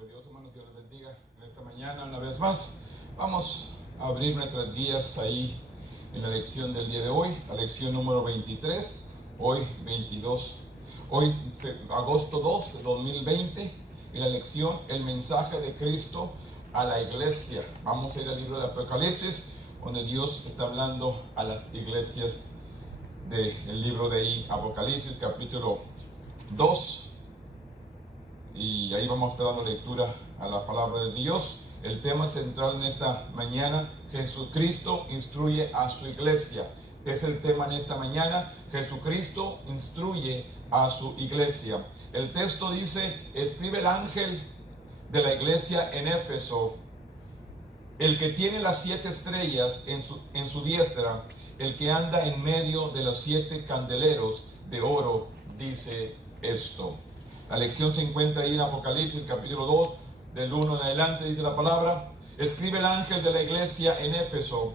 Gloria a Dios, hermanos, Dios les bendiga en esta mañana una vez más. Vamos a abrir nuestras guías ahí en la lección del día de hoy, la lección número 23, hoy 22, hoy agosto 2 de 2020, y la lección, el mensaje de Cristo a la iglesia. Vamos a ir al libro de Apocalipsis, donde Dios está hablando a las iglesias del libro de ahí, Apocalipsis capítulo 2. Y ahí vamos a estar dando lectura a la palabra de Dios. El tema central en esta mañana: Jesucristo instruye a su iglesia. Es el tema en esta mañana: Jesucristo instruye a su iglesia. El texto dice: escribe el ángel de la iglesia en Éfeso, el que tiene las 7 estrellas en su diestra, el que anda en medio de los 7 candeleros de oro, dice esto. La lección se encuentra ahí en Apocalipsis capítulo 2, del 1 en adelante. Dice la palabra: escribe el ángel de la iglesia en Éfeso,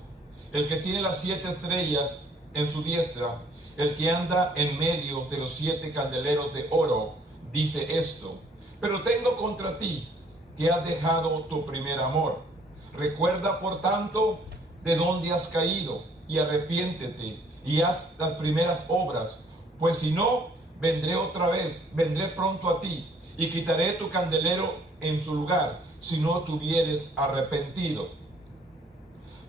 el que tiene las 7 estrellas en su diestra, el que anda en medio de los 7 candeleros de oro, dice esto: pero tengo contra ti que has dejado tu primer amor. Recuerda, por tanto, de dónde has caído, y arrepiéntete, y haz las primeras obras, pues si no, vendré otra vez, vendré pronto a ti, y quitaré tu candelero en su lugar, si no te hubieres arrepentido.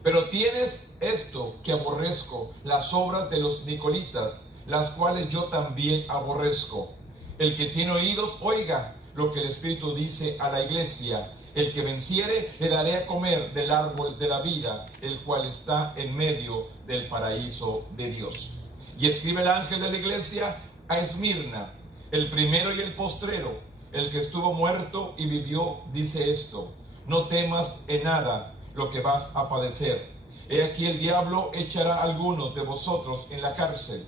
Pero tienes esto que aborrezco, las obras de los nicolitas, las cuales yo también aborrezco. El que tiene oídos, oiga lo que el Espíritu dice a la iglesia. El que venciere, le daré a comer del árbol de la vida, el cual está en medio del paraíso de Dios. Y escribe el ángel de la iglesia a Esmirna, el primero y el postrero, el que estuvo muerto y vivió, dice esto: no temas en nada lo que vas a padecer. He aquí, el diablo echará a algunos de vosotros en la cárcel,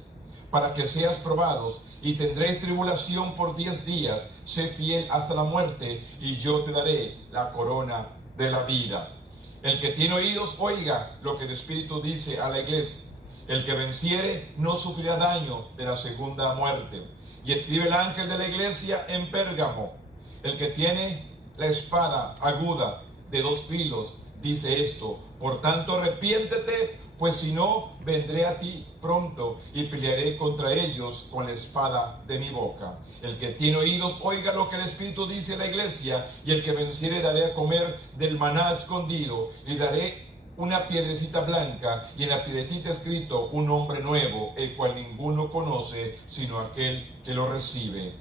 para que seas probados, y tendréis tribulación por 10 días. Sé fiel hasta la muerte, y yo te daré la corona de la vida. El que tiene oídos, oiga lo que el Espíritu dice a la iglesia. El que venciere no sufrirá daño de la segunda muerte. Y escribe el ángel de la iglesia en Pérgamo, el que tiene la espada aguda de 2 filos, dice esto: por tanto, arrepiéntete, pues si no, vendré a ti pronto y pelearé contra ellos con la espada de mi boca. El que tiene oídos, oiga lo que el Espíritu dice a la iglesia. Y el que venciere, daré a comer del maná escondido, y daré una piedrecita blanca, y en la piedrecita escrito un nombre nuevo, el cual ninguno conoce sino aquel que lo recibe.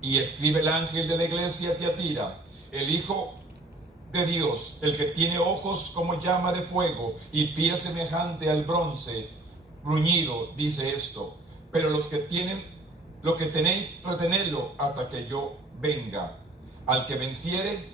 Y escribe el ángel de la iglesia a Tiatira, el Hijo de Dios, el que tiene ojos como llama de fuego y pies semejante al bronce bruñido, dice esto: pero lo que tenéis, retenedlo hasta que yo venga. Al que venciere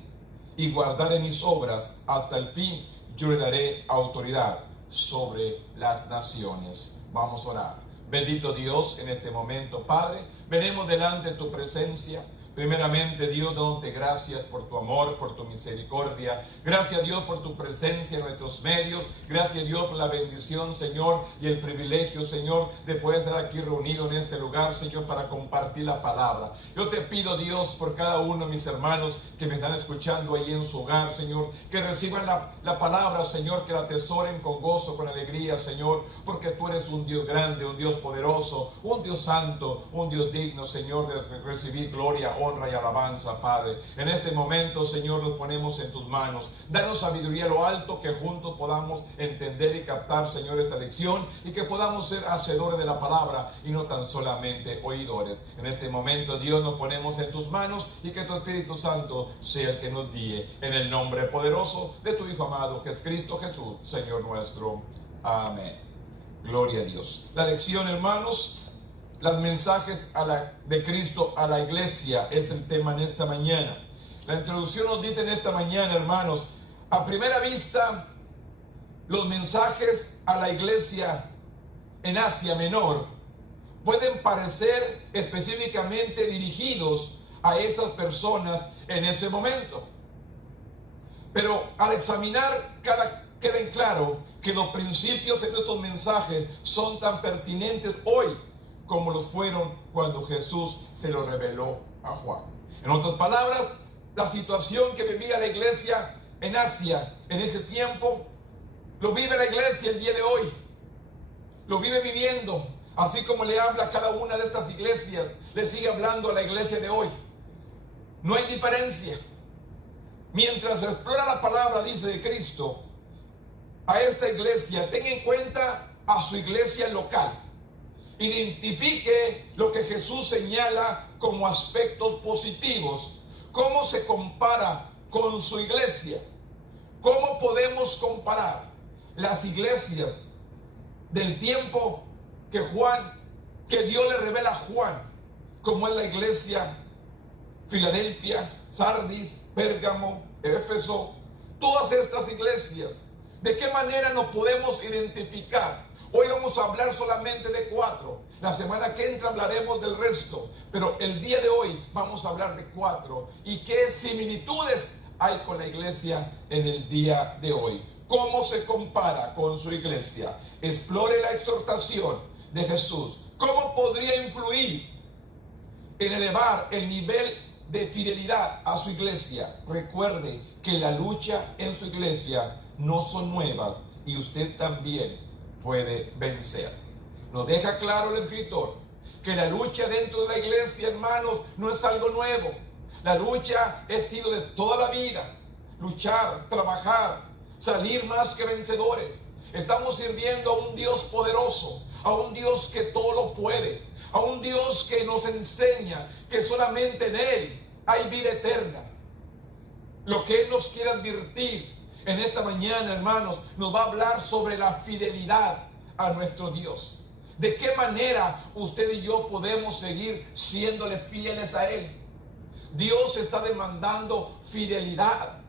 y guardare mis obras hasta el fin, yo le daré autoridad sobre las naciones. Vamos a orar. Bendito Dios, en este momento, Padre, venimos delante de tu presencia. Primeramente, Dios, dándote gracias por tu amor, por tu misericordia. Gracias, Dios, por tu presencia en nuestros medios. Gracias, Dios, por la bendición, Señor, y el privilegio, Señor, de poder estar aquí reunido en este lugar, Señor, para compartir la palabra. Yo te pido, Dios, por cada uno de mis hermanos que me están escuchando ahí en su hogar, Señor, que reciban la palabra, Señor, que la atesoren con gozo, con alegría, Señor, porque tú eres un Dios grande, un Dios poderoso, un Dios santo, un Dios digno, Señor, de recibir gloria, honra y alabanza, Padre. En este momento, Señor, los ponemos en tus manos. Danos sabiduría a lo alto, que juntos podamos entender y captar, Señor, esta lección, y que podamos ser hacedores de la palabra y no tan solamente oidores. En este momento, Dios, nos ponemos en tus manos, y que tu Espíritu Santo sea el que nos guíe. En el nombre poderoso de tu Hijo amado, que es Cristo Jesús, Señor nuestro. Amén. Gloria a Dios. La lección, hermanos, los mensajes de Cristo a la iglesia, es el tema en esta mañana. La introducción nos dice en esta mañana, hermanos: a primera vista, los mensajes a la iglesia en Asia Menor pueden parecer específicamente dirigidos a esas personas en ese momento. Pero al examinar queda en claro que los principios en estos mensajes son tan pertinentes hoy como los fueron cuando Jesús se lo reveló a Juan. En otras palabras, la situación que vivía la iglesia en Asia en ese tiempo, lo vive la iglesia el día de hoy. Lo vive viviendo, así como le habla a cada una de estas iglesias, le sigue hablando a la iglesia de hoy. No hay diferencia. Mientras se explora la palabra, dice de Cristo, a esta iglesia, tenga en cuenta a su iglesia local. Identifique lo que Jesús señala como aspectos positivos. ¿Cómo se compara con su iglesia? ¿Cómo podemos comparar las iglesias del tiempo que Dios le revela a Juan, como es la iglesia Filadelfia, Sardis, Pérgamo, Éfeso, todas estas iglesias? ¿De qué manera nos podemos identificar? Hoy vamos a hablar solamente de 4. La semana que entra hablaremos del resto. Pero el día de hoy vamos a hablar de 4. ¿Y qué similitudes hay con la iglesia en el día de hoy? ¿Cómo se compara con su iglesia? Explore la exhortación de Jesús. ¿Cómo podría influir en elevar el nivel de fidelidad a su iglesia? Recuerde que la lucha en su iglesia no son nuevas y usted también puede vencer. Nos deja claro el escritor que la lucha dentro de la iglesia, hermanos, no es algo nuevo. La lucha ha sido de toda la vida. Luchar, trabajar, salir más que vencedores. Estamos sirviendo a un Dios poderoso, a un Dios que todo lo puede, a un Dios que nos enseña que solamente en Él hay vida eterna. Lo que Él nos quiere advertir en esta mañana, hermanos, nos va a hablar sobre la fidelidad a nuestro Dios. ¿De qué manera usted y yo podemos seguir siéndole fieles a Él? Dios está demandando fidelidad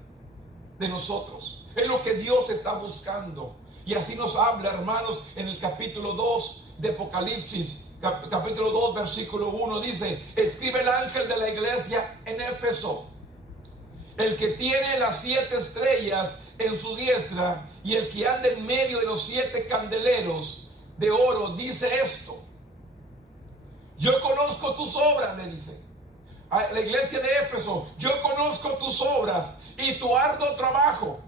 de nosotros. Es lo que Dios está buscando. Y así nos habla, hermanos, en el capítulo 2 de Apocalipsis, capítulo 2, versículo 1, dice: escribe el ángel de la iglesia en Éfeso, el que tiene las 7 estrellas en su diestra y el que anda en medio de los 7 candeleros de oro, dice esto: yo conozco tus obras, le dice a la iglesia de Éfeso, yo conozco tus obras y tu arduo trabajo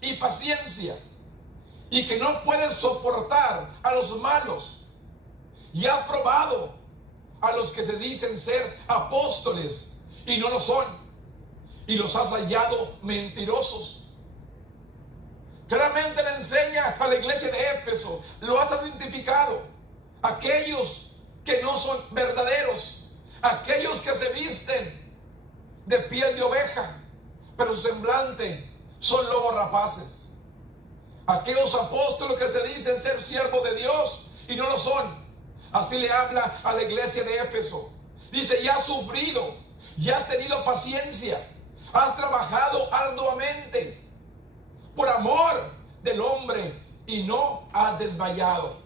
y paciencia, y que no puedes soportar a los malos, y has probado a los que se dicen ser apóstoles y no lo son, y los has hallado mentirosos. Claramente le enseña a la iglesia de Éfeso, lo has identificado, aquellos que no son verdaderos, aquellos que se visten de piel de oveja, pero su semblante son lobos rapaces. Aquellos apóstoles que se dicen ser siervos de Dios y no lo son. Así le habla a la iglesia de Éfeso. Dice: ya has sufrido, ya has tenido paciencia, has trabajado arduamente por amor del hombre y no has desmayado.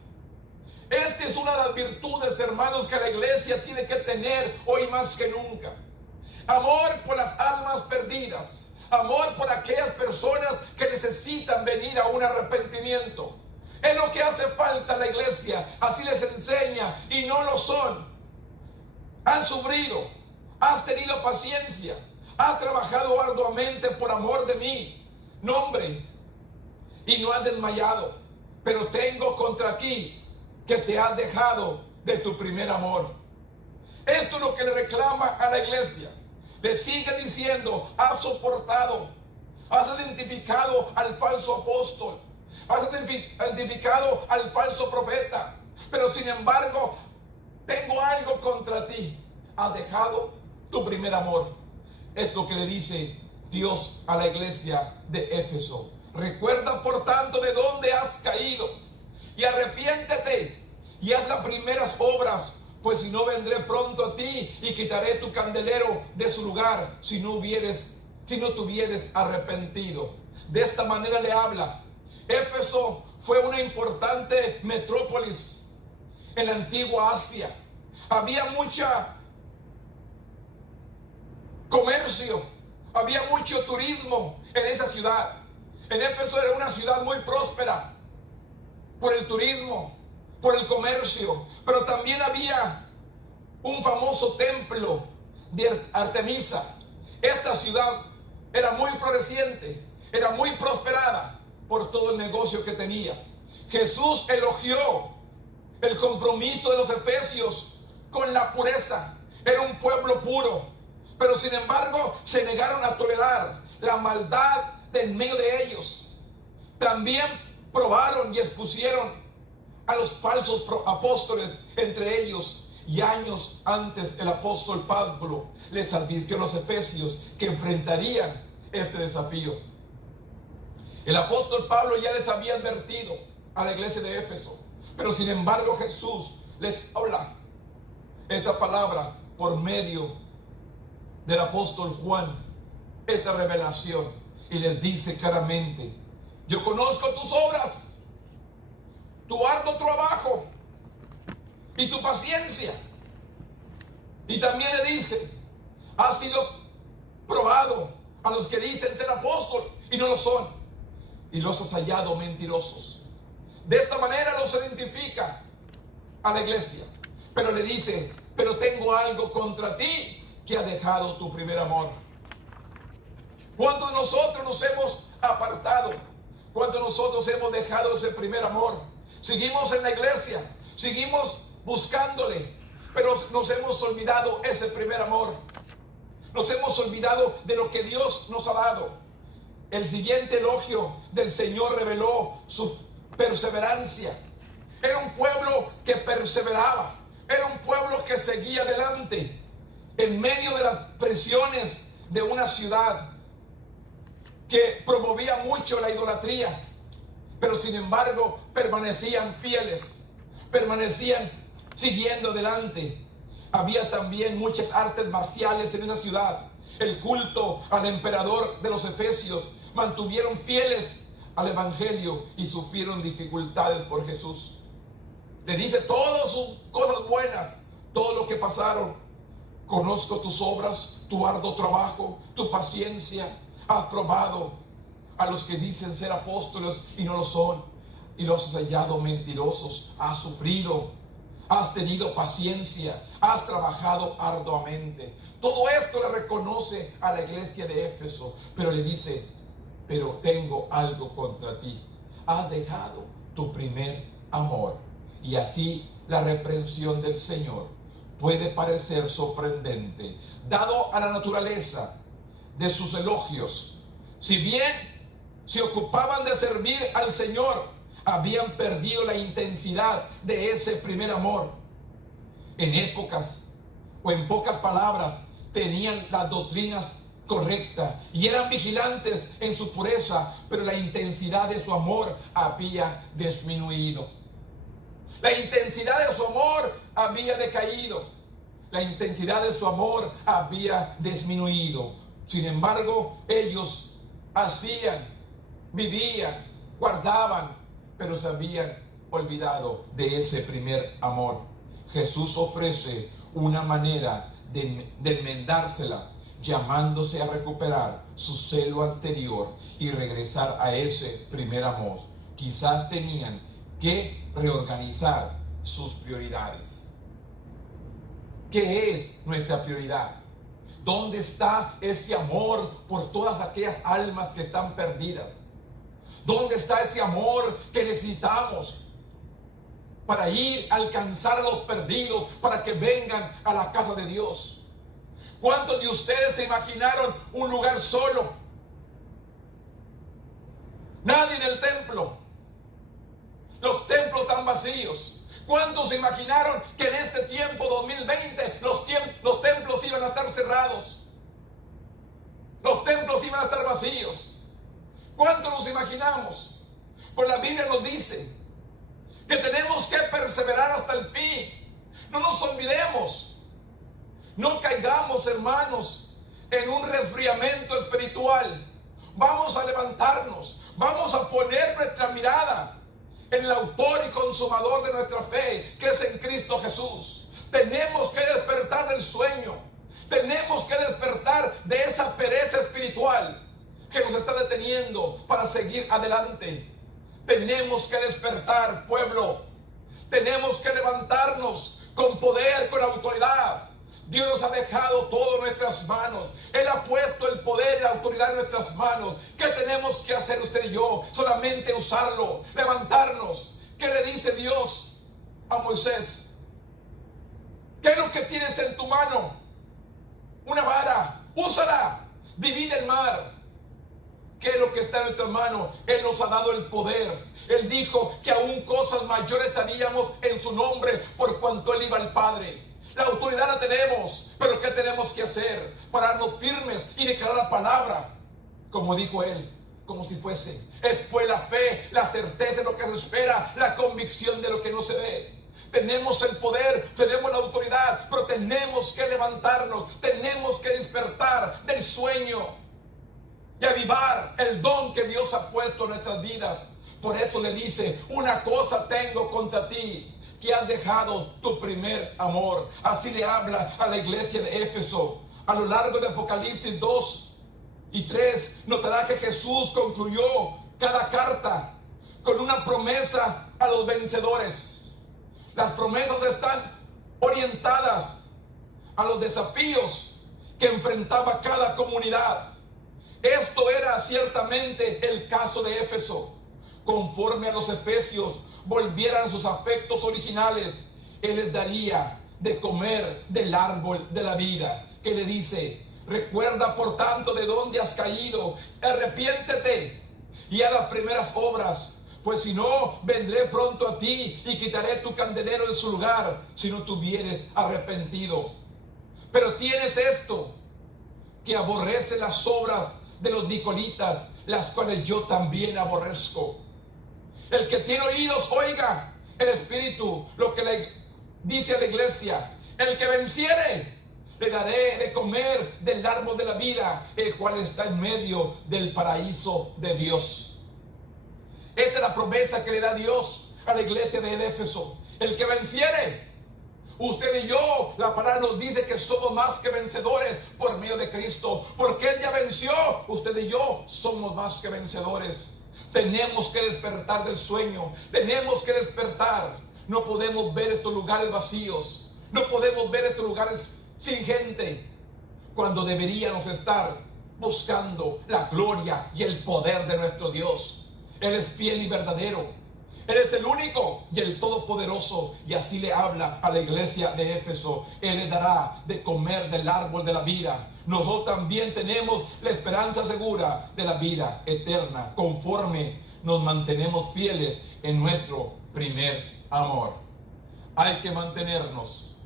Esta es una de las virtudes, hermanos, que la iglesia tiene que tener hoy más que nunca. Amor por las almas perdidas. Amor por aquellas personas que necesitan venir a un arrepentimiento. Es lo que hace falta a la iglesia. Así les enseña y no lo son. Has sufrido, has tenido paciencia, has trabajado arduamente por amor de mí, nombre, y no has desmayado. Pero tengo contra ti que te has dejado de tu primer amor. Esto es lo que le reclama a la iglesia. Le sigue diciendo: has soportado, has identificado al falso apóstol, has identificado al falso profeta, pero sin embargo tengo algo contra ti: has dejado tu primer amor. Es lo que le dice Dios a la iglesia de Éfeso. Recuerda por tanto de dónde has caído y arrepiéntete y haz las primeras obras, pues si no, vendré pronto a ti y quitaré tu candelero de su lugar si no te hubieres arrepentido. De esta manera le habla. Éfeso fue una importante metrópolis en la antigua Asia. Había mucha comercio, había mucho turismo en esa ciudad. En Éfeso era una ciudad muy próspera por el turismo, por el comercio, pero también había un famoso templo de Artemisa. Esta ciudad era muy floreciente, era muy prosperada por todo el negocio que tenía. Jesús elogió el compromiso de los efesios con la pureza. Era un pueblo puro, pero sin embargo se negaron a tolerar la maldad en medio de ellos. También probaron y expusieron a los falsos apóstoles entre ellos. Y años antes el apóstol Pablo les advirtió a los efesios que enfrentarían este desafío. El apóstol Pablo ya les había advertido a la iglesia de Éfeso, pero sin embargo Jesús les habla esta palabra por medio del apóstol Juan, esta revelación, y les dice claramente: yo conozco tus obras, tu arduo trabajo y tu paciencia. Y también le dice: has sido probado a los que dicen ser apóstol y no lo son, y los has hallado mentirosos. De esta manera los identifica a la iglesia, pero le dice: pero tengo algo contra ti, que ha dejado tu primer amor. ¿Cuántos de nosotros nos hemos apartado? ¿Cuántos de nosotros hemos dejado ese primer amor? Seguimos en la iglesia, seguimos buscándole, pero nos hemos olvidado ese primer amor. Nos hemos olvidado de lo que Dios nos ha dado. El siguiente elogio del Señor reveló su perseverancia. Era un pueblo que perseveraba, era un pueblo que seguía adelante en medio de las presiones de una ciudad que promovía mucho la idolatría, pero sin embargo permanecían fieles, permanecían siguiendo adelante. Había también muchas artes marciales en esa ciudad. El culto al emperador de los efesios mantuvieron fieles al evangelio y sufrieron dificultades por Jesús. Le dice todas sus cosas buenas, todo lo que pasaron. Conozco tus obras, tu arduo trabajo, tu paciencia. Has probado a los que dicen ser apóstoles y no lo son, y los has hallado mentirosos. Has sufrido, has tenido paciencia, has trabajado arduamente. Todo esto le reconoce a la iglesia de Éfeso, pero le dice: pero tengo algo contra ti, has dejado tu primer amor. Y así la reprensión del Señor puede parecer sorprendente, dado a la naturaleza de sus elogios. Si bien se ocupaban de servir al Señor, habían perdido la intensidad de ese primer amor. En épocas, o en pocas palabras, tenían las doctrinas correctas y eran vigilantes en su pureza, pero la intensidad de su amor había disminuido. La intensidad de su amor había decaído. La intensidad de su amor había disminuido. Sin embargo, ellos hacían, vivían, guardaban, pero se habían olvidado de ese primer amor. Jesús ofrece una manera de enmendársela, llamándose a recuperar su celo anterior y regresar a ese primer amor. Quizás tenían que reorganizar sus prioridades. ¿Qué es nuestra prioridad? ¿Dónde está ese amor por todas aquellas almas que están perdidas? ¿Dónde está ese amor que necesitamos para ir a alcanzar a los perdidos, para que vengan a la casa de Dios? ¿Cuántos de ustedes se imaginaron un lugar solo? Nadie en el templo. Los templos tan vacíos. ¿Cuántos se imaginaron que en este tiempo 2020 los templos iban a estar cerrados? Los templos iban a estar vacíos. ¿Cuántos nos imaginamos? Pues la Biblia nos dice que tenemos que perseverar hasta el fin. No nos olvidemos. No caigamos, hermanos, en un resfriamiento espiritual. Vamos a levantarnos. Vamos a poner nuestra mirada en el autor y consumador de nuestra fe, que es en Cristo Jesús. Tenemos que despertar del sueño. Tenemos que despertar de esa pereza espiritual que nos está deteniendo para seguir adelante. Tenemos que despertar, pueblo. Tenemos que levantarnos con poder, con autoridad. Dios nos ha dejado todo en nuestras manos. Él ha puesto autoridad en nuestras manos. ¿Qué tenemos que hacer usted y yo? Solamente usarlo, levantarnos. ¿Qué le dice Dios a Moisés? ¿Qué es lo que tienes en tu mano? Una vara, úsala, divide el mar. ¿Qué es lo que está en nuestras manos? Él nos ha dado el poder. Él dijo que aún cosas mayores haríamos en su nombre por cuanto Él iba al Padre. La autoridad la tenemos, pero ¿qué tenemos que hacer? Pararnos firmes y declarar la palabra, como dijo Él, como si fuese. Es pues la fe, la certeza de lo que se espera, la convicción de lo que no se ve. Tenemos el poder, tenemos la autoridad, pero tenemos que levantarnos, tenemos que despertar del sueño y avivar el don que Dios ha puesto en nuestras vidas. Por eso le dice, una cosa tengo contra ti, que has dejado tu primer amor. Así le habla a la iglesia de Éfeso. A lo largo de Apocalipsis 2 y 3, notará que Jesús concluyó cada carta con una promesa a los vencedores. Las promesas están orientadas a los desafíos que enfrentaba cada comunidad. Esto era ciertamente el caso de Éfeso. Conforme a los efesios volvieran a sus afectos originales, Él les daría de comer del árbol de la vida, que le dice, recuerda por tanto de dónde has caído, arrepiéntete y haz las primeras obras, pues si no, vendré pronto a ti y quitaré tu candelero de su lugar, si no te hubieres arrepentido. Pero tienes esto, que aborrece las obras de los nicolaítas, las cuales yo también aborrezco. El que tiene oídos, oiga el Espíritu lo que le dice a la iglesia. El que venciere, le daré de comer del árbol de la vida, el cual está en medio del paraíso de Dios. Esta es la promesa que le da Dios a la iglesia de Éfeso. El que venciere. Usted y yo, la palabra nos dice que somos más que vencedores por medio de Cristo. Porque Él ya venció. Usted y yo somos más que vencedores. Tenemos que despertar del sueño. Tenemos que despertar. No podemos ver estos lugares vacíos. No podemos ver estos lugares sin gente, cuando deberíamos estar buscando la gloria y el poder de nuestro Dios. Él es fiel y verdadero. Él es el único y el todopoderoso, y así le habla a la iglesia de Éfeso. Él le dará de comer del árbol de la vida. Nosotros también tenemos la esperanza segura de la vida eterna, conforme nos mantenemos fieles en nuestro primer amor. Hay que mantenernos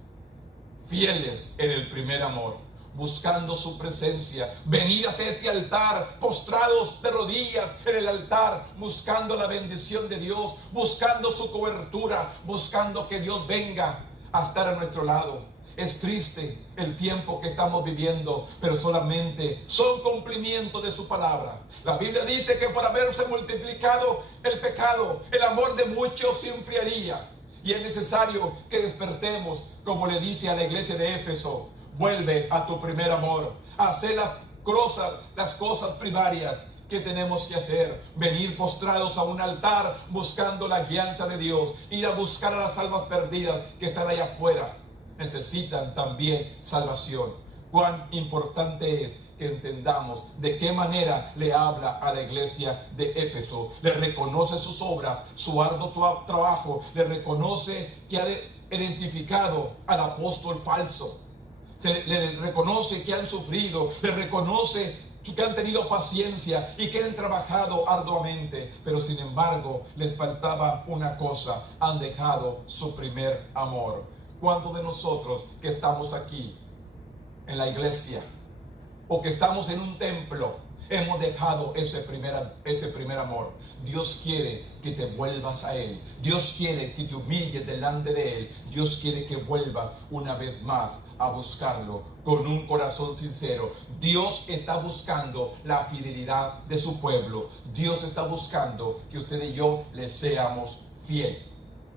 fieles en el primer amor, buscando su presencia. Venid hasta este altar, postrados de rodillas en el altar, buscando la bendición de Dios, buscando su cobertura, buscando que Dios venga a estar a nuestro lado. Es triste el tiempo que estamos viviendo, pero solamente son cumplimiento de su palabra. La Biblia dice que por haberse multiplicado el pecado, el amor de muchos se enfriaría. Y es necesario que despertemos, como le dije a la iglesia de Éfeso. Vuelve a tu primer amor. Hacer las cosas primarias que tenemos que hacer. Venir postrados a un altar buscando la guianza de Dios. Ir a buscar a las almas perdidas que están allá afuera. Necesitan también salvación. Cuán importante es que entendamos de qué manera le habla a la iglesia de Éfeso. Le reconoce sus obras, su arduo trabajo. Le reconoce que ha identificado al apóstol falso. Le reconoce que han sufrido, le reconoce que han tenido paciencia y que han trabajado arduamente, pero sin embargo les faltaba una cosa: han dejado su primer amor. ¿Cuántos de nosotros que estamos aquí en la iglesia o que estamos en un templo hemos dejado ese primer amor? Dios quiere que te vuelvas a Él. Dios quiere que te humilles delante de Él. Dios quiere que vuelvas una vez más a buscarlo con un corazón sincero. Dios está buscando la fidelidad de su pueblo. Dios está buscando que usted y yo le seamos fiel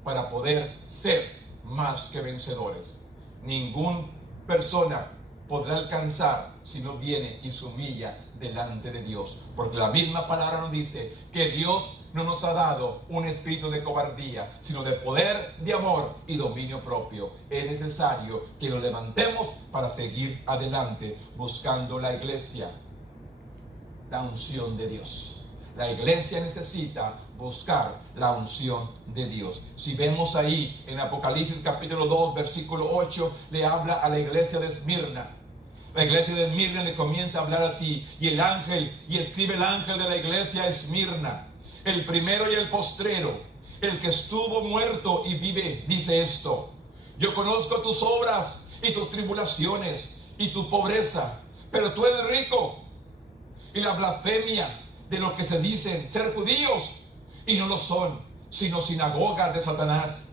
para poder ser más que vencedores. Ninguna persona podrá alcanzar si no viene y se humilla delante de Dios, porque la misma palabra nos dice que Dios no nos ha dado un espíritu de cobardía, sino de poder, de amor y dominio propio. Es necesario que nos levantemos para seguir adelante buscando la iglesia la unción de Dios. La iglesia necesita buscar la unción de Dios. Si vemos ahí en Apocalipsis capítulo 2, versículo 8, le habla a la iglesia de Esmirna. La iglesia de Esmirna le comienza a hablar así. Y el ángel, y escribe el ángel de la iglesia Esmirna, el primero y el postrero, el que estuvo muerto y vive, dice esto: yo conozco tus obras y tus tribulaciones y tu pobreza, pero tú eres rico. Y la blasfemia de lo que se dicen ser judíos y no lo son, sino sinagogas de Satanás.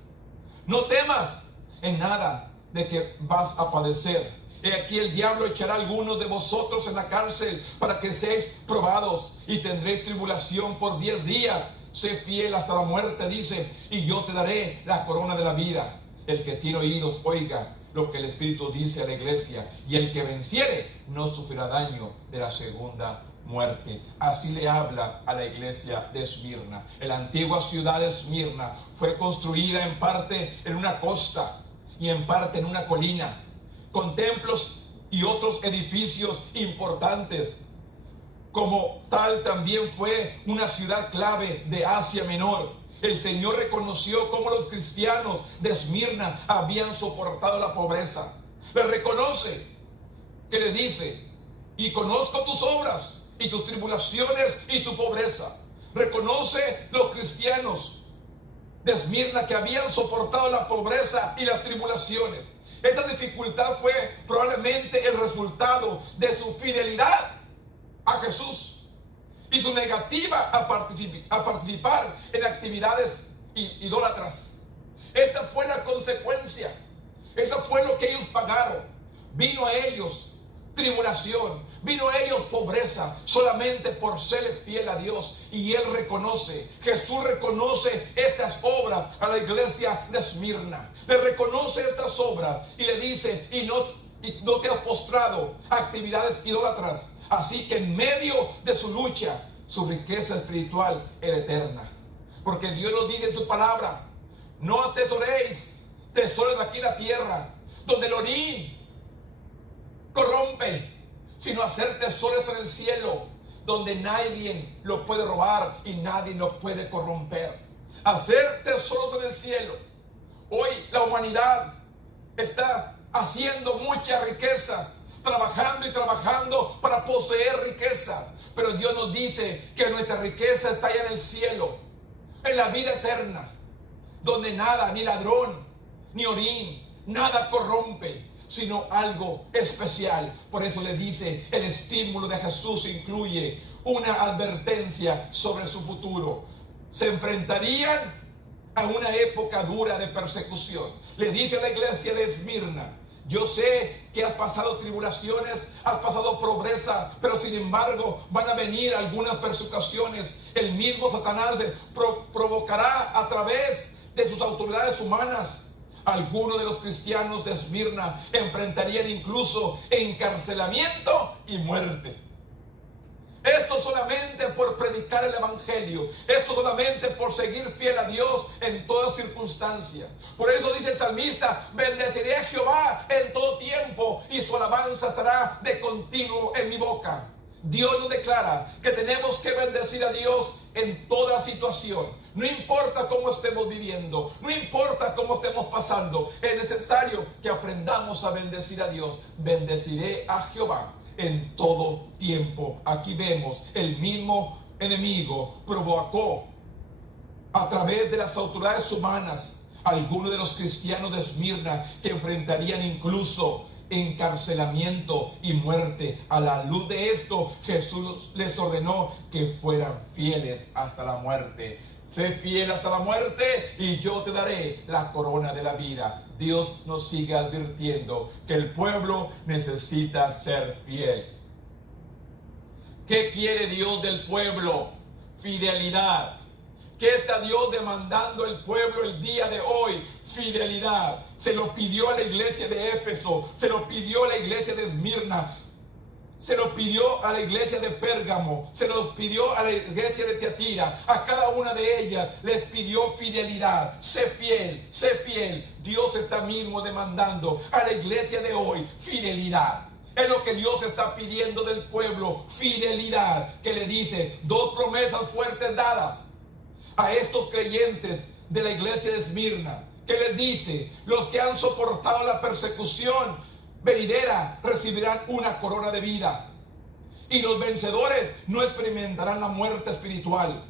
No temas en nada de que vas a padecer. He aquí el diablo echará a algunos de vosotros en la cárcel para que seáis probados y tendréis tribulación por 10 días. Sé fiel hasta la muerte, dice, y yo te daré la corona de la vida. El que tiene oídos oiga lo que el Espíritu dice a la iglesia, y el que venciere no sufrirá daño de la segunda muerte. Así le habla a la iglesia de Esmirna. La antigua ciudad de Esmirna fue construida en parte en una costa y en parte en una colina, con templos y otros edificios importantes. Como tal, también fue una ciudad clave de Asia Menor. El Señor reconoció cómo los cristianos de Esmirna habían soportado la pobreza. Le reconoce, que le dice: y conozco tus obras y tus tribulaciones y tu pobreza. Reconoce los cristianos de Esmirna que habían soportado la pobreza y las tribulaciones. Esta dificultad fue probablemente el resultado de su fidelidad a Jesús y su negativa a participar en actividades idólatras. Esta fue la consecuencia. Eso fue lo que ellos pagaron. Vino a ellos tribulación, vino a ellos pobreza, solamente por ser fiel a Dios. Y Él reconoce, Jesús reconoce estas obras a la iglesia de Esmirna. Le reconoce estas obras y le dice: y no te has postrado a actividades idólatras. Así que en medio de su lucha, su riqueza espiritual era eterna. Porque Dios nos dice en su palabra: no atesoréis tesoros de aquí en la tierra, donde el orín corrompe, sino hacer tesoros en el cielo, donde nadie lo puede robar y nadie lo puede corromper. Hacer tesoros en el cielo. Hoy la humanidad está haciendo muchas riquezas, trabajando y trabajando para poseer riqueza. Pero Dios nos dice que nuestra riqueza está allá en el cielo, en la vida eterna, donde nada, ni ladrón, ni orín, nada corrompe, sino algo especial. Por eso le dice, el estímulo de Jesús incluye una advertencia sobre su futuro. Se enfrentarían a una época dura de persecución. Le dice a la iglesia de Esmirna: yo sé que has pasado tribulaciones, has pasado pobreza, pero sin embargo van a venir algunas persecuciones. El mismo Satanás provocará a través de sus autoridades humanas. Algunos de los cristianos de Esmirna enfrentarían incluso encarcelamiento y muerte. Esto solamente por predicar el evangelio. Esto solamente por seguir fiel a Dios en toda circunstancia. Por eso dice el salmista: bendeciré a Jehová en todo tiempo, y su alabanza estará de continuo en mi boca. Dios nos declara que tenemos que bendecir a Dios en toda situación. No importa cómo estemos viviendo, no importa cómo estemos pasando, es necesario que aprendamos a bendecir a Dios. Bendeciré a Jehová en todo tiempo. Aquí vemos el mismo enemigo provocó a través de las autoridades humanas a algunos de los cristianos de Esmirna, que enfrentarían incluso encarcelamiento y muerte. A la luz de esto, Jesús les ordenó que fueran fieles hasta la muerte. Sé fiel hasta la muerte y yo te daré la corona de la vida. Dios nos sigue advirtiendo que el pueblo necesita ser fiel. ¿Qué quiere Dios del pueblo? Fidelidad. ¿Qué está Dios demandando el pueblo el día de hoy? Fidelidad. Se lo pidió a la iglesia de Éfeso, se lo pidió a la iglesia de Esmirna, se lo pidió a la iglesia de Pérgamo, se lo pidió a la iglesia de Tiatira. A cada una de ellas les pidió fidelidad. Sé fiel, sé fiel. Dios está mismo demandando a la iglesia de hoy fidelidad. Es lo que Dios está pidiendo del pueblo, fidelidad, que le dice dos promesas fuertes dadas a estos creyentes de la iglesia de Esmirna, que les dice: los que han soportado la persecución venidera recibirán una corona de vida, y los vencedores no experimentarán la muerte espiritual.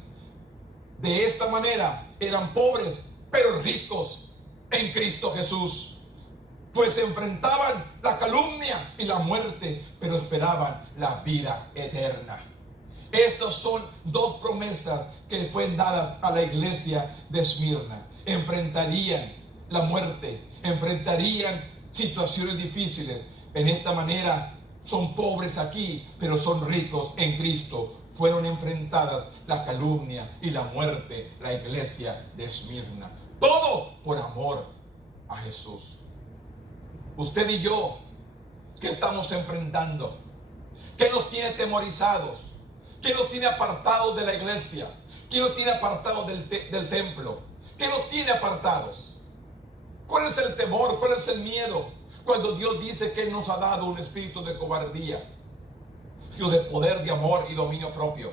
De esta manera eran pobres pero ricos en Cristo Jesús, pues se enfrentaban la calumnia y la muerte, pero esperaban la vida eterna. Estas son dos promesas que fueron dadas a la iglesia de Esmirna. Enfrentarían la muerte, enfrentarían situaciones difíciles. En esta manera son pobres aquí, pero son ricos en Cristo. Fueron enfrentadas la calumnia y la muerte, la iglesia de Esmirna. Todo por amor a Jesús. Usted y yo, ¿qué estamos enfrentando? ¿Qué nos tiene temorizados? ¿Qué nos tiene apartados de la iglesia? ¿Qué nos tiene apartados del templo? ¿Qué nos tiene apartados? ¿Cuál es el temor? ¿Cuál es el miedo? Cuando Dios dice que Él nos ha dado un espíritu de cobardía, sino de poder, de amor y dominio propio.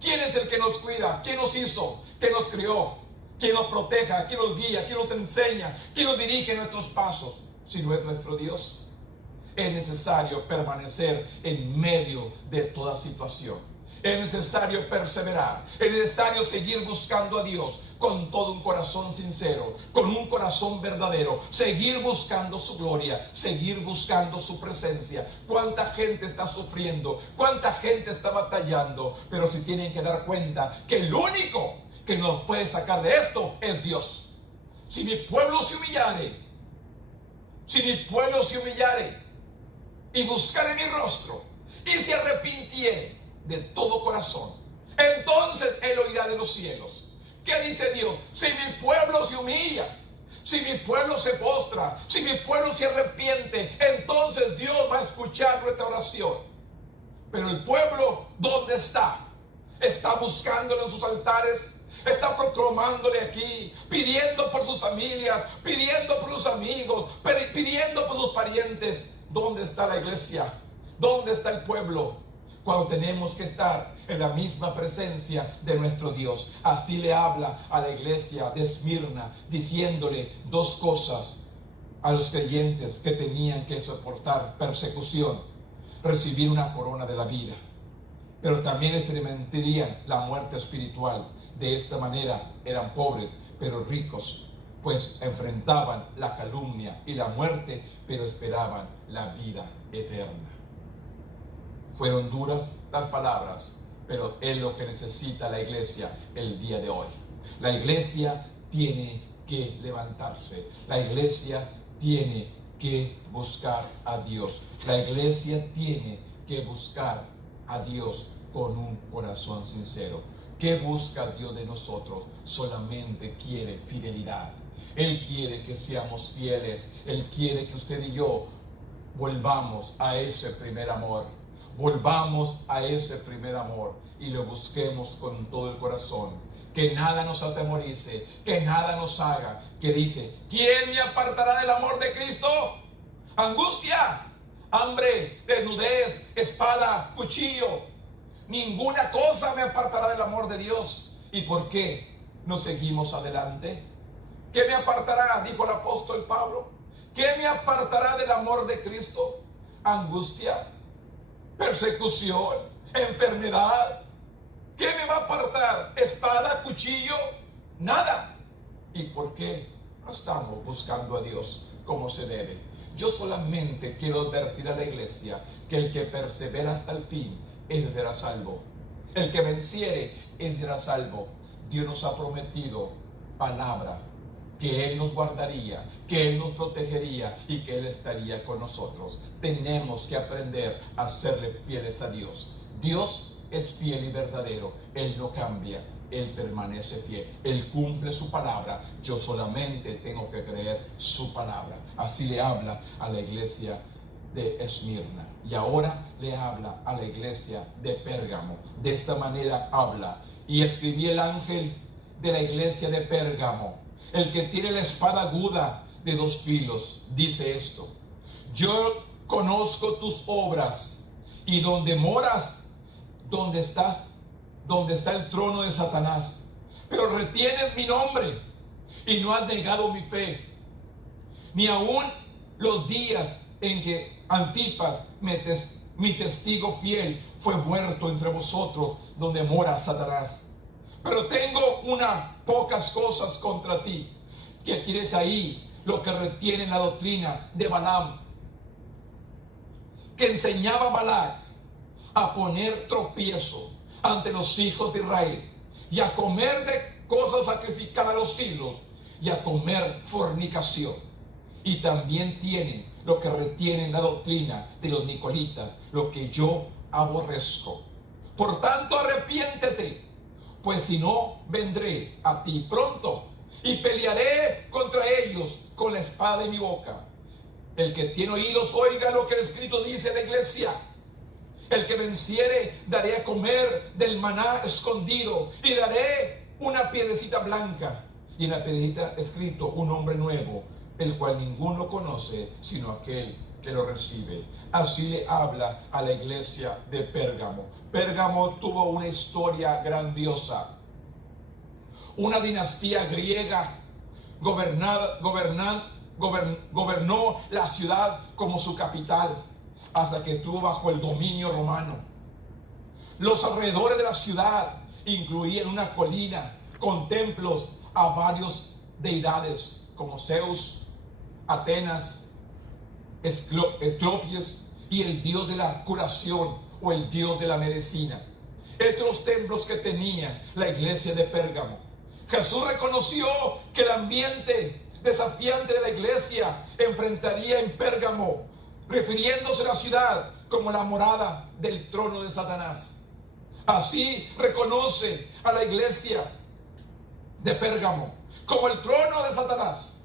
¿Quién es el que nos cuida? ¿Quién nos hizo? ¿Quién nos crió? ¿Quién nos proteja? ¿Quién nos guía? ¿Quién nos enseña? ¿Quién nos dirige nuestros pasos? Si no es nuestro Dios. Es necesario permanecer en medio de toda situación. Es necesario perseverar. Es necesario seguir buscando a Dios con todo un corazón sincero, con un corazón verdadero. Seguir buscando su gloria, seguir buscando su presencia. ¿Cuánta gente está sufriendo? ¿Cuánta gente está batallando? Pero si tienen que dar cuenta que el único que nos puede sacar de esto es Dios. Si mi pueblo se humillare, si mi pueblo se humillare y buscare mi rostro y se arrepintiere de todo corazón, entonces Él oirá de los cielos. ¿Qué dice Dios? Si mi pueblo se humilla, si mi pueblo se postra, si mi pueblo se arrepiente, entonces Dios va a escuchar nuestra oración. Pero el pueblo, ¿dónde está? Está buscándolo en sus altares, está proclamándole aquí, pidiendo por sus familias, pidiendo por sus amigos, pidiendo por sus parientes. ¿Dónde está la iglesia? ¿Dónde está el pueblo? Cuando tenemos que estar en la misma presencia de nuestro Dios. Así le habla a la iglesia de Esmirna, diciéndole dos cosas a los creyentes que tenían que soportar persecución, recibir una corona de la vida, pero también experimentarían la muerte espiritual. De esta manera eran pobres pero ricos, pues enfrentaban la calumnia y la muerte, pero esperaban la vida eterna. Fueron duras las palabras, pero es lo que necesita la iglesia el día de hoy. La iglesia tiene que levantarse. La iglesia tiene que buscar a Dios. La iglesia tiene que buscar a Dios con un corazón sincero. ¿Qué busca Dios de nosotros? Solamente quiere fidelidad. Él quiere que seamos fieles. Él quiere que usted y yo volvamos a ese primer amor. Volvamos a ese primer amor y lo busquemos con todo el corazón. Que nada nos atemorice, que nada nos haga. Que dice: ¿quién me apartará del amor de Cristo? Angustia, hambre, desnudez, espada, cuchillo. Ninguna cosa me apartará del amor de Dios. ¿Y por qué no seguimos adelante? ¿Qué me apartará? Dijo el apóstol Pablo. ¿Qué me apartará del amor de Cristo? Angustia, persecución, enfermedad. ¿Qué me va a apartar? ¿Espada, cuchillo? Nada. ¿Y por qué no estamos buscando a Dios como se debe? Yo solamente quiero advertir a la iglesia que el que persevera hasta el fin, ese será salvo. El que venciere, ese será salvo. Dios nos ha prometido palabra, que Él nos guardaría, que Él nos protegería y que Él estaría con nosotros. Tenemos que aprender a serle fieles a Dios. Dios es fiel y verdadero. Él no cambia, Él permanece fiel. Él cumple su palabra. Yo solamente tengo que creer su palabra. Así le habla a la iglesia de Esmirna. Y ahora le habla a la iglesia de Pérgamo. De esta manera habla. Y escribí el ángel de la iglesia de Pérgamo, el que tiene la espada aguda de dos filos, dice esto: yo conozco tus obras y donde moras, donde está el trono de Satanás. Pero retienes mi nombre y no has negado mi fe, ni aun los días en que Antipas, mi testigo fiel, fue muerto entre vosotros, donde mora Satanás. Pero tengo unas pocas cosas contra ti, que tienes ahí lo que retiene la doctrina de Balaam, que enseñaba a Balac a poner tropiezo ante los hijos de Israel, y a comer de cosas sacrificadas a los ídolos, y a comer fornicación. Y también tienen lo que retienen la doctrina de los nicolitas, lo que yo aborrezco. Por tanto, arrepiéntete, pues si no, vendré a ti pronto y pelearé contra ellos con la espada de mi boca. El que tiene oídos, oiga lo que el Espíritu dice a la iglesia. El que venciere, daré a comer del maná escondido, y daré una piedrecita blanca, y en la piedrecita escrito un nombre nuevo, el cual ninguno conoce sino aquel que lo recibe. Así le habla a la iglesia de Pérgamo. Pérgamo tuvo una historia grandiosa. Una dinastía griega gobernó la ciudad como su capital, hasta que estuvo bajo el dominio romano. Los alrededores de la ciudad incluían una colina con templos a varios deidades, como Zeus, Atenas, Esclopies y el dios de la curación o el dios de la medicina. Estos los templos que tenía la iglesia de Pérgamo. Jesús reconoció que el ambiente desafiante de la iglesia enfrentaría en Pérgamo, refiriéndose a la ciudad como la morada del trono de Satanás. Así reconoce a la iglesia de Pérgamo como el trono de Satanás.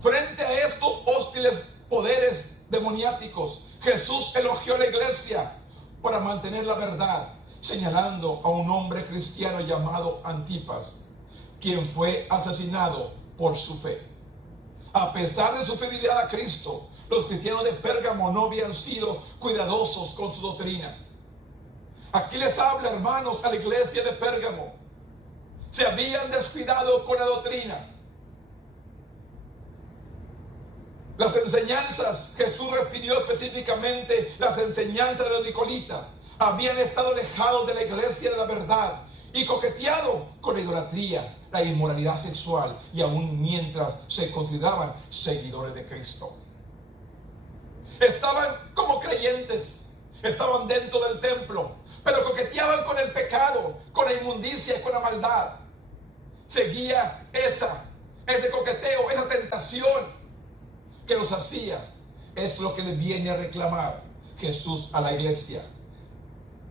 Frente a estos hostiles poderes demoniáticos, Jesús elogió a la iglesia para mantener la verdad, señalando a un hombre cristiano llamado Antipas, quien fue asesinado por su fe. A pesar de su fidelidad a Cristo, los cristianos de Pérgamo no habían sido cuidadosos con su doctrina. Aquí les habla, hermanos, a la iglesia de Pérgamo. Se habían descuidado con la doctrina. Las enseñanzas, Jesús refirió específicamente las enseñanzas de los nicolitas. Habían estado alejados de la iglesia de la verdad y coqueteado con la idolatría, la inmoralidad sexual, y aún mientras se consideraban seguidores de Cristo. Estaban como creyentes, estaban dentro del templo, pero coqueteaban con el pecado, con la inmundicia y con la maldad. Seguía ese coqueteo, esa tentación que los hacía. Es lo que le viene a reclamar Jesús a la iglesia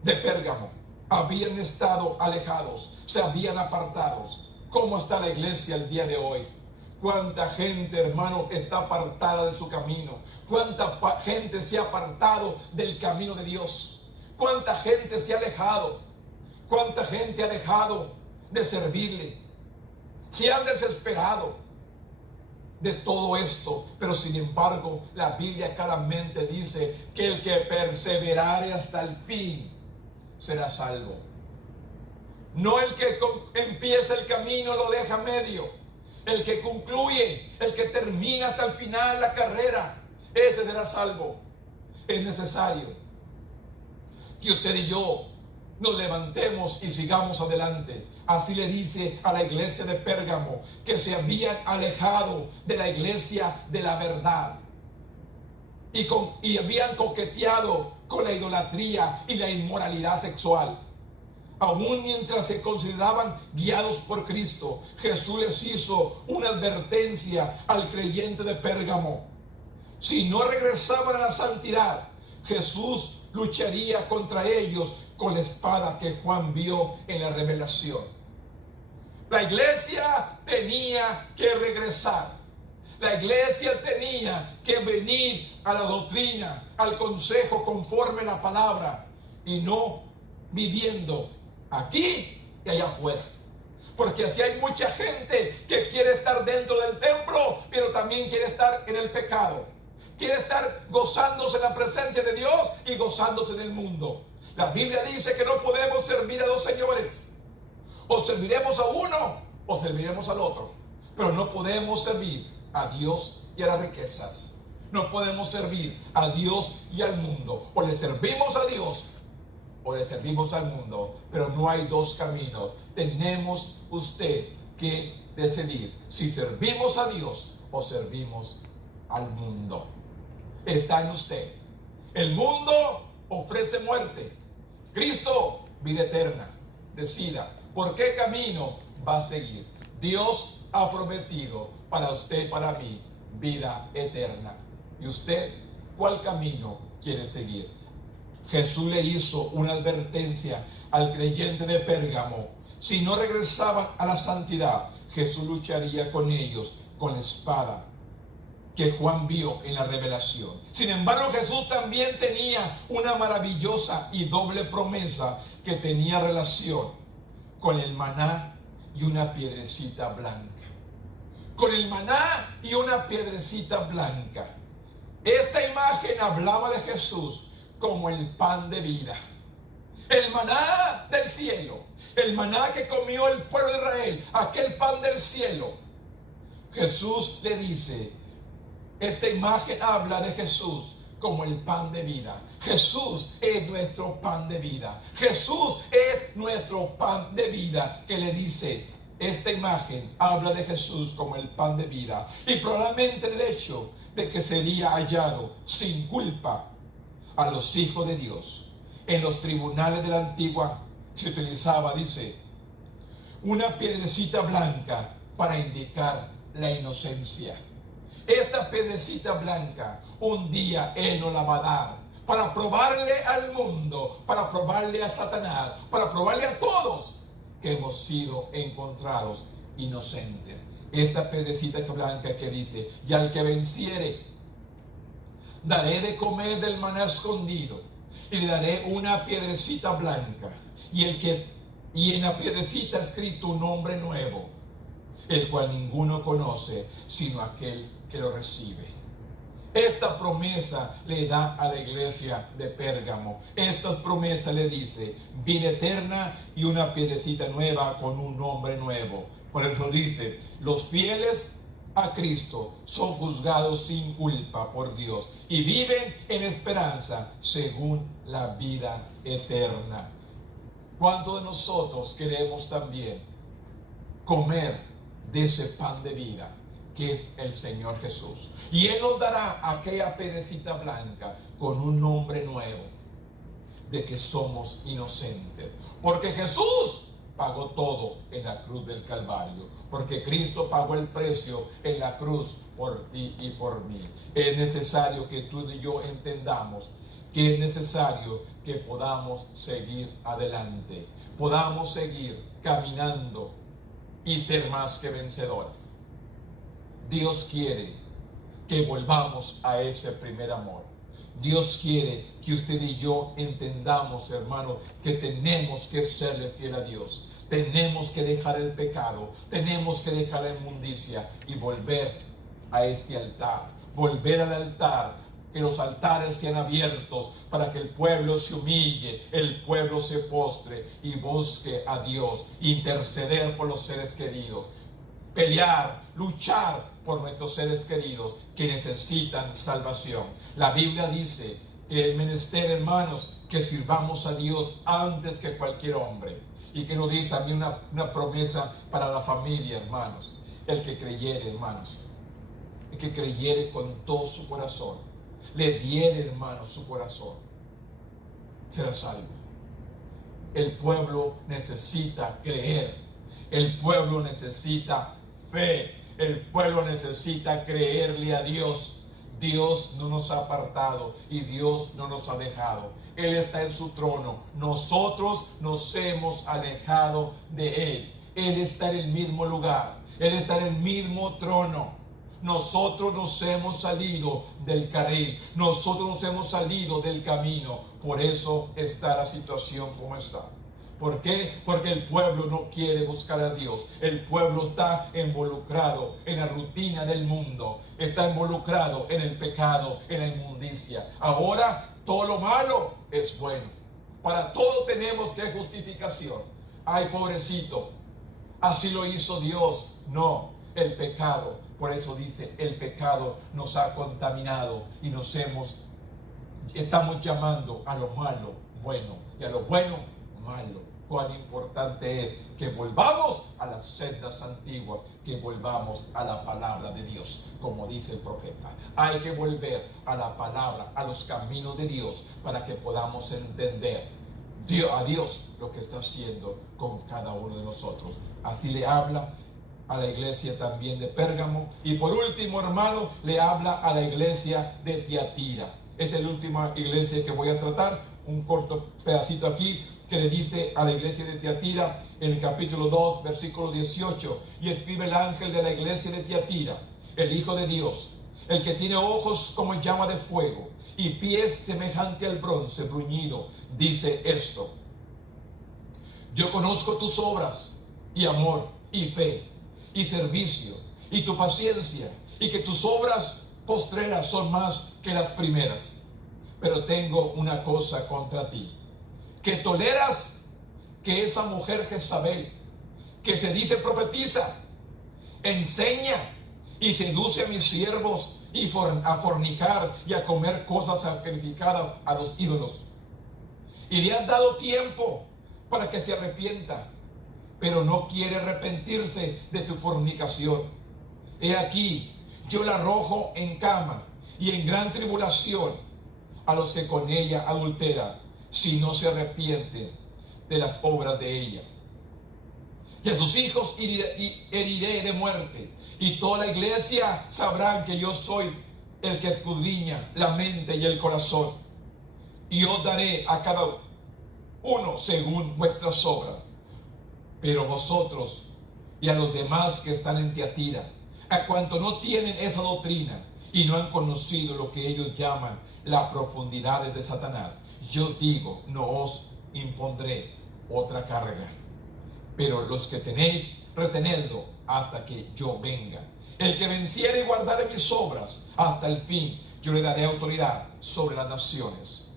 de Pérgamo. Habían estado alejados, se habían apartado. ¿Cómo está la iglesia el día de hoy? ¿Cuánta gente, hermano, está apartada de su camino? ¿Cuánta gente se ha apartado del camino de Dios? ¿Cuánta gente se ha alejado? ¿Cuánta gente ha dejado de servirle? Se han desesperado de todo esto, pero sin embargo la Biblia claramente dice que el que perseverare hasta el fin será salvo. No el que empieza el camino lo deja a medio. El que concluye, el que termina hasta el final la carrera, ese será salvo. Es necesario que usted y yo nos levantemos y sigamos adelante. Así le dice a la iglesia de Pérgamo, que se habían alejado de la iglesia de la verdad y habían coqueteado con la idolatría y la inmoralidad sexual. Aún mientras se consideraban guiados por Cristo, Jesús les hizo una advertencia al creyente de Pérgamo. Si no regresaban a la santidad, Jesús lucharía contra ellos con la espada que Juan vio en la revelación. La iglesia tenía que regresar. La iglesia tenía que venir a la doctrina, al consejo conforme a la palabra, y no viviendo aquí y allá afuera. Porque así hay mucha gente que quiere estar dentro del templo, pero también quiere estar en el pecado. Quiere estar gozándose en la presencia de Dios y gozándose en el mundo. La Biblia dice que no podemos servir a dos señores. O serviremos a uno o serviremos al otro. Pero no podemos servir a Dios y a las riquezas. No podemos servir a Dios y al mundo. O le servimos a Dios o le servimos al mundo, pero no hay dos caminos. Tenemos usted que decidir si servimos a Dios o servimos al mundo. Está en usted. El mundo ofrece muerte, Cristo vida eterna. Decida por qué camino va a seguir. Dios ha prometido para usted y para mí vida eterna. ¿Y usted cuál camino quiere seguir? Jesús le hizo una advertencia al creyente de Pérgamo. Si no regresaban a la santidad, Jesús lucharía con ellos con la espada que Juan vio en la revelación. Sin embargo, Jesús también tenía una maravillosa y doble promesa que tenía relación con el maná y una piedrecita blanca. Con el maná y una piedrecita blanca. Esta imagen hablaba de Jesús como el pan de vida. El maná del cielo. El maná que comió el pueblo de Israel. Aquel pan del cielo. Jesús le dice, esta imagen habla de Jesús como el pan de vida. Jesús es nuestro pan de vida. Jesús es nuestro pan de vida, que le dice, esta imagen habla de Jesús como el pan de vida. Y probablemente el hecho de que sería hallado sin culpa a los hijos de Dios. En los tribunales de la antigua se utilizaba, dice, una piedrecita blanca para indicar la inocencia. Esta piedrecita blanca, un día Él nos la va a dar para probarle al mundo, para probarle a Satanás, para probarle a todos que hemos sido encontrados inocentes. Esta piedrecita blanca que dice, y al que venciere, daré de comer del maná escondido, y le daré una piedrecita blanca, y en la piedrecita escrito un nombre nuevo, el cual ninguno conoce, sino aquel que lo recibe. Esta promesa le da a la iglesia de Pérgamo. Esta promesa le dice, vida eterna y una piedrecita nueva con un nombre nuevo. Por eso dice, los fieles a Cristo son juzgados sin culpa por Dios y viven en esperanza según la vida eterna. ¿Cuántos de nosotros queremos también comer de ese pan de vida que es el Señor Jesús? Y Él nos dará aquella piedrecita blanca con un nombre nuevo de que somos inocentes, porque Jesús pagó todo en la cruz del Calvario, porque Cristo pagó el precio en la cruz por ti y por mí. Es necesario que tú y yo entendamos que es necesario que podamos seguir adelante, podamos seguir caminando y ser más que vencedores. Dios quiere que volvamos a ese primer amor. Dios quiere que usted y yo entendamos, hermano, que tenemos que serle fiel a Dios. Tenemos que dejar el pecado, tenemos que dejar la inmundicia y volver a este altar. Volver al altar, que los altares sean abiertos para que el pueblo se humille, el pueblo se postre y busque a Dios, interceder por los seres queridos, pelear, luchar por nuestros seres queridos que necesitan salvación. La Biblia dice que es menester, hermanos, que sirvamos a Dios antes que cualquier hombre. Y que nos dice también una promesa para la familia, hermanos. El que creyere, hermanos, el que creyere con todo su corazón, le diere, hermanos, su corazón, será salvo. El pueblo necesita creer. El pueblo necesita fe. El pueblo necesita creerle a Dios. Dios no nos ha apartado y Dios no nos ha dejado. Él está en su trono. Nosotros nos hemos alejado de Él. Él está en el mismo lugar. Él está en el mismo trono. Nosotros nos hemos salido del carril. Nosotros nos hemos salido del camino. Por eso está la situación como está. ¿Por qué? Porque el pueblo no quiere buscar a Dios. El pueblo está involucrado en la rutina del mundo. Está involucrado en el pecado, en la inmundicia. Ahora todo lo malo es bueno. Para todo tenemos que justificación. Ay, pobrecito, así lo hizo Dios. No, el pecado. Por eso dice, el pecado nos ha contaminado y estamos llamando a lo malo bueno y a lo bueno malo. Cuán importante es que volvamos a las sendas antiguas, que volvamos a la palabra de Dios, como dice el profeta. Hay que volver a la palabra, a los caminos de Dios, para que podamos entender a Dios lo que está haciendo con cada uno de nosotros. Así le habla a la iglesia también de Pérgamo. Y por último, hermano, le habla a la iglesia de Tiatira. Esa es la última iglesia que voy a tratar. Un corto pedacito aquí que le dice a la iglesia de Tiatira en el capítulo 2, versículo 18. Y escribe el ángel de la iglesia de Tiatira, el Hijo de Dios, el que tiene ojos como llama de fuego y pies semejante al bronce bruñido, dice esto: yo conozco tus obras y amor y fe y servicio y tu paciencia, y que tus obras postreras son más que las primeras. Pero tengo una cosa contra ti, que toleras que esa mujer Jezabel, que se dice profetiza, enseña y seduce a mis siervos a fornicar y a comer cosas sacrificadas a los ídolos. Y le has dado tiempo para que se arrepienta, pero no quiere arrepentirse de su fornicación. He aquí, yo la arrojo en cama y en gran tribulación a los que con ella adulteran, si no se arrepienten de las obras de ella. Y a sus hijos heriré de muerte, y toda la iglesia sabrán que yo soy el que escudriña la mente y el corazón. Y os daré a cada uno según vuestras obras. Pero vosotros y a los demás que están en Tiatira, a cuanto no tienen esa doctrina y no han conocido lo que ellos llaman las profundidades de Satanás, yo digo, no os impondré otra carga. Pero los que tenéis, retenedlo hasta que yo venga. El que venciere y guardare mis obras hasta el fin, yo le daré autoridad sobre las naciones.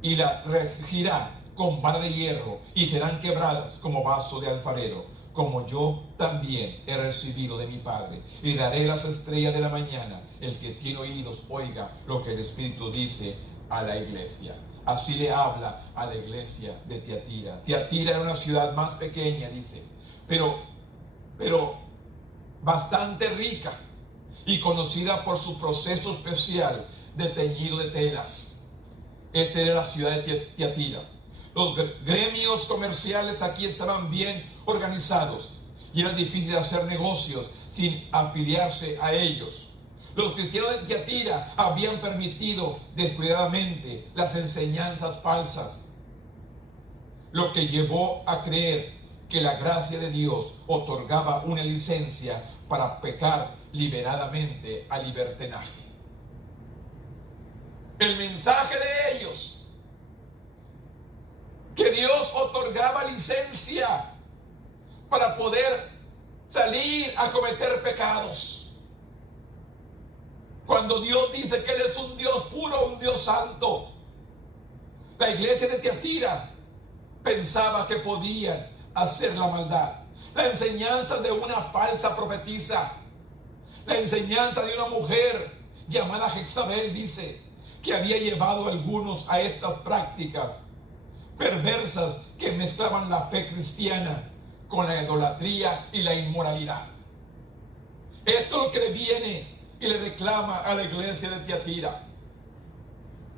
Y la regirá con vara de hierro, y serán quebradas como vaso de alfarero, como yo también he recibido de mi Padre. Y daré las estrellas de la mañana. El que tiene oídos, oiga lo que el Espíritu dice a la iglesia. Así le habla a la iglesia de Tiatira. Tiatira era una ciudad más pequeña, dice, pero bastante rica y conocida por su proceso especial de teñido de telas. Esta era la ciudad de Tiatira. Los gremios comerciales aquí estaban bien organizados y era difícil hacer negocios sin afiliarse a ellos. Los cristianos de Tiatira habían permitido descuidadamente las enseñanzas falsas, lo que llevó a creer que la gracia de Dios otorgaba una licencia para pecar liberadamente a libertinaje. El mensaje de ellos, que Dios otorgaba licencia para poder salir a cometer pecados. Cuando Dios dice que Él es un Dios puro, un Dios santo. La iglesia de Tiatira pensaba que podían hacer la maldad. La enseñanza de una falsa profetisa, la enseñanza de una mujer llamada Jezabel, dice que había llevado a algunos a estas prácticas perversas que mezclaban la fe cristiana con la idolatría y la inmoralidad. Esto es lo que le viene y le reclama a la iglesia de Tiatira.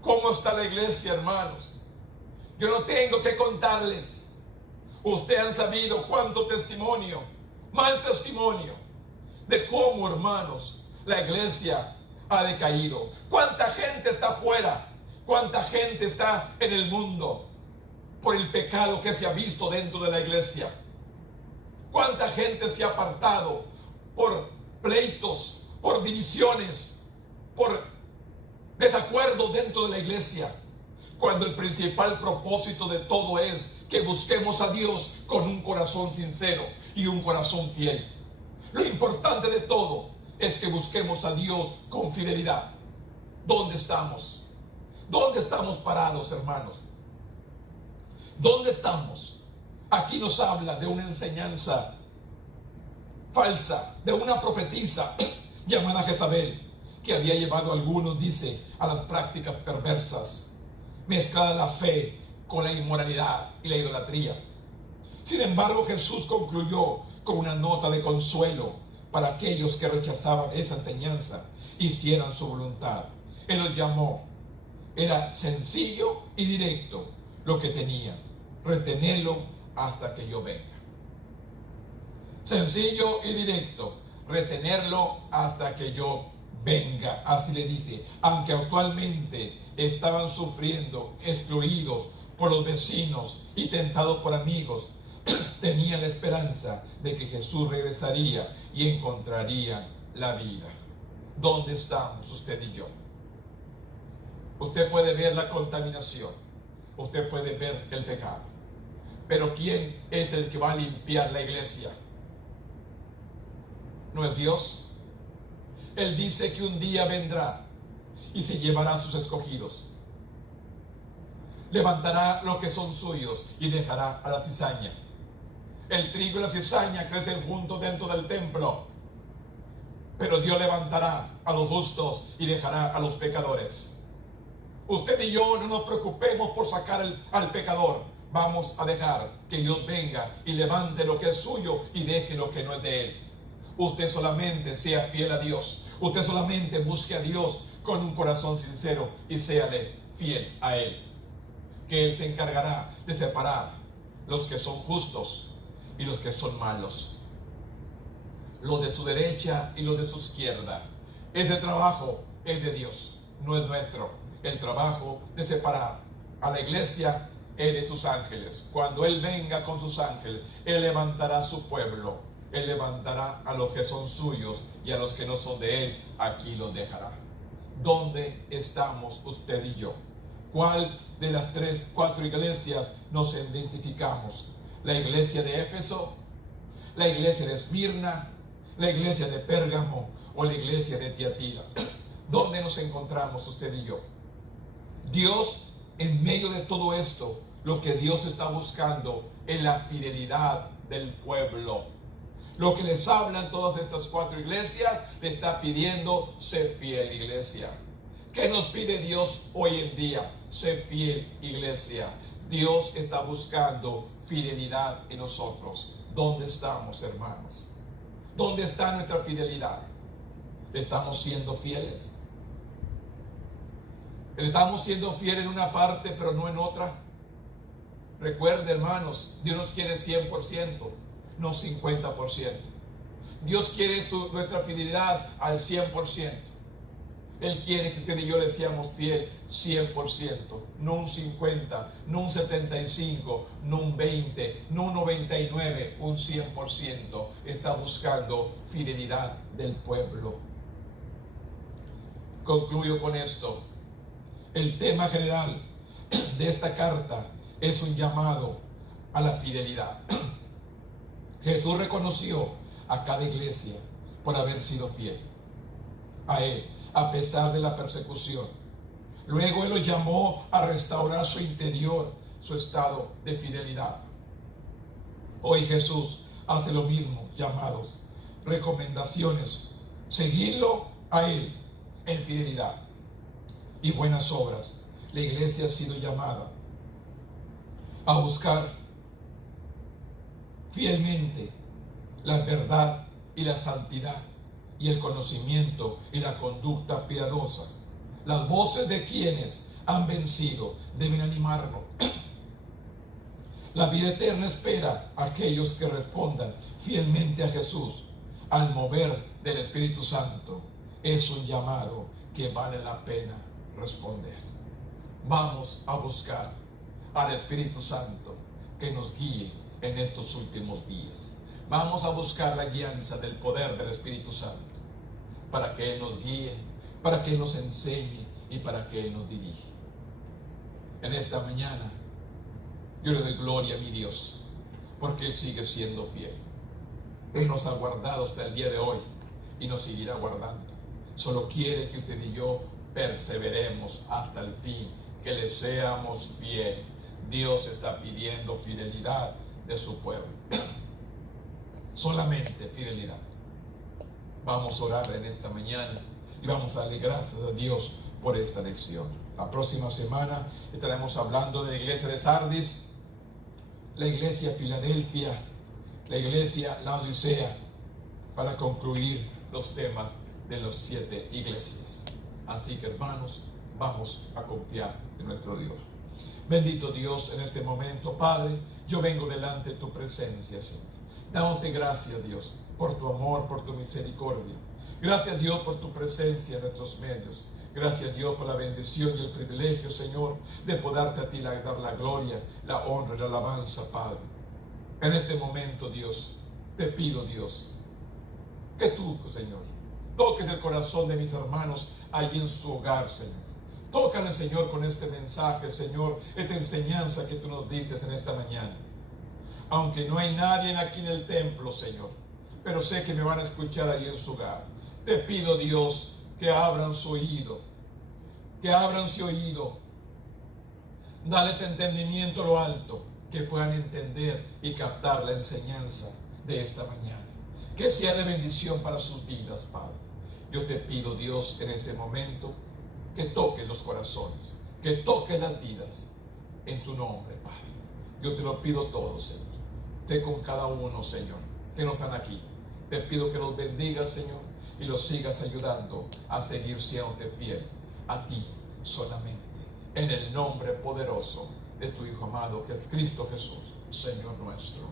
¿Cómo está la iglesia, hermanos? Yo no tengo que contarles. Ustedes han sabido cuánto testimonio, mal testimonio, de cómo, hermanos, la iglesia ha decaído. Cuánta gente está afuera, cuánta gente está en el mundo por el pecado que se ha visto dentro de la iglesia. Cuánta gente se ha apartado por pleitos, por divisiones, por desacuerdos dentro de la iglesia. cuando el principal propósito de todo es que busquemos a Dios con un corazón sincero y un corazón fiel. Lo importante de todo es que busquemos a Dios con fidelidad. ¿Dónde estamos? ¿Dónde estamos parados, hermanos? ¿Dónde estamos? Aquí nos habla de una enseñanza falsa, de una profetisa llamada Jezabel, que había llevado a algunos, dice, a las prácticas perversas, mezclada la fe con la inmoralidad y la idolatría. Sin embargo, Jesús concluyó con una nota de consuelo para aquellos que rechazaban esa enseñanza, hicieran su voluntad. Él los llamó. Era sencillo y directo lo que tenía: retenerlo hasta que yo venga. Sencillo y directo, retenerlo hasta que yo venga. Así le dice, aunque actualmente estaban sufriendo, excluidos por los vecinos y tentados por amigos, tenían la esperanza de que Jesús regresaría y encontraría la vida. ¿Dónde estamos usted y yo? Usted puede ver la contaminación, usted puede ver el pecado, pero ¿quién es el que va a limpiar la iglesia? ¿No es Dios? Él dice que un día vendrá y se llevará a sus escogidos. Levantará lo que son suyos y dejará a la cizaña. El trigo y la cizaña crecen juntos dentro del templo, pero Dios levantará a los justos y dejará a los pecadores. Usted y yo no nos preocupemos por sacar al pecador. Vamos a dejar que Dios venga y levante lo que es suyo y deje lo que no es de él. Usted solamente sea fiel a Dios. Usted solamente busque a Dios con un corazón sincero y séale fiel a Él. Que Él se encargará de separar los que son justos y los que son malos, los de su derecha y los de su izquierda. Ese trabajo es de Dios, no es nuestro. El trabajo de separar a la iglesia es de sus ángeles. Cuando Él venga con sus ángeles, Él levantará a su pueblo. Él levantará a los que son suyos y a los que no son de Él, aquí los dejará. ¿Dónde estamos usted y yo? ¿Cuál de las 4 iglesias nos identificamos? ¿La iglesia de Éfeso? ¿La iglesia de Esmirna? ¿La iglesia de Pérgamo? ¿O la iglesia de Tiatira? ¿Dónde nos encontramos usted y yo? Dios, en medio de todo esto, lo que Dios está buscando es la fidelidad del pueblo. Lo que les hablan todas estas 4 iglesias, le está pidiendo: sé fiel, iglesia. ¿Qué nos pide Dios hoy en día? Sé fiel, iglesia. Dios está buscando fidelidad en nosotros. ¿Dónde estamos, hermanos? ¿Dónde está nuestra fidelidad? ¿Estamos siendo fieles? ¿Estamos siendo fieles en una parte pero no en otra? Recuerde, hermanos, Dios nos quiere 100%. No 50%. Dios quiere nuestra fidelidad al 100%. Él quiere que usted y yo le seamos fiel 100%, no un 50, no un 75, no un 20, no un 99, un 100%. Está buscando fidelidad del pueblo. Concluyo con esto. El tema general de esta carta es un llamado a la fidelidad. Jesús reconoció a cada iglesia por haber sido fiel a Él, a pesar de la persecución. Luego Él los llamó a restaurar su interior, su estado de fidelidad. Hoy Jesús hace lo mismo, llamados, recomendaciones, seguirlo a Él en fidelidad y buenas obras. La iglesia ha sido llamada a buscar fielmente la verdad y la santidad y el conocimiento y la conducta piadosa. Las voces de quienes han vencido deben animarnos. La vida eterna espera a aquellos que respondan fielmente a Jesús al mover del Espíritu Santo. Es un llamado que vale la pena responder. Vamos a buscar al Espíritu Santo que nos guíe en estos últimos días. Vamos a buscar la guianza del poder del Espíritu Santo para que Él nos guíe, para que Él nos enseñe y para que Él nos dirija. En esta mañana yo le doy gloria a mi Dios, porque Él sigue siendo fiel. Él nos ha guardado hasta el día de hoy y nos seguirá guardando. Solo quiere que usted y yo perseveremos hasta el fin, que le seamos fiel. Dios está pidiendo fidelidad de su pueblo. Solamente fidelidad. Vamos a orar en esta mañana y vamos a darle gracias a Dios por esta lección. La próxima semana estaremos hablando de la iglesia de Sardis, la iglesia de Filadelfia, la iglesia Laodicea, para concluir los temas de las 7 iglesias. Así que, hermanos, vamos a confiar en nuestro Dios. Bendito Dios, en este momento, Padre, yo vengo delante de tu presencia, Señor. Dándote gracias, Dios, por tu amor, por tu misericordia. Gracias, Dios, por tu presencia en nuestros medios. Gracias, Dios, por la bendición y el privilegio, Señor, de poderte a ti dar la gloria, la honra y la alabanza, Padre. En este momento, Dios, te pido, Dios, que tú, Señor, toques el corazón de mis hermanos allí en su hogar, Señor. Tócale, Señor, con este mensaje, Señor, esta enseñanza que tú nos diste en esta mañana. Aunque no hay nadie aquí en el templo, Señor, pero sé que me van a escuchar allí en su hogar. Te pido, Dios, que abran su oído, que abran su oído. Dales entendimiento a lo alto, que puedan entender y captar la enseñanza de esta mañana. Que sea de bendición para sus vidas, Padre. Yo te pido, Dios, en este momento, que toque los corazones, que toque las vidas, en tu nombre, Padre. Yo te lo pido todo, Señor. Esté con cada uno, Señor, que no están aquí. Te pido que los bendigas, Señor, y los sigas ayudando a seguir siéndote fiel a ti solamente. En el nombre poderoso de tu Hijo amado, que es Cristo Jesús, Señor nuestro.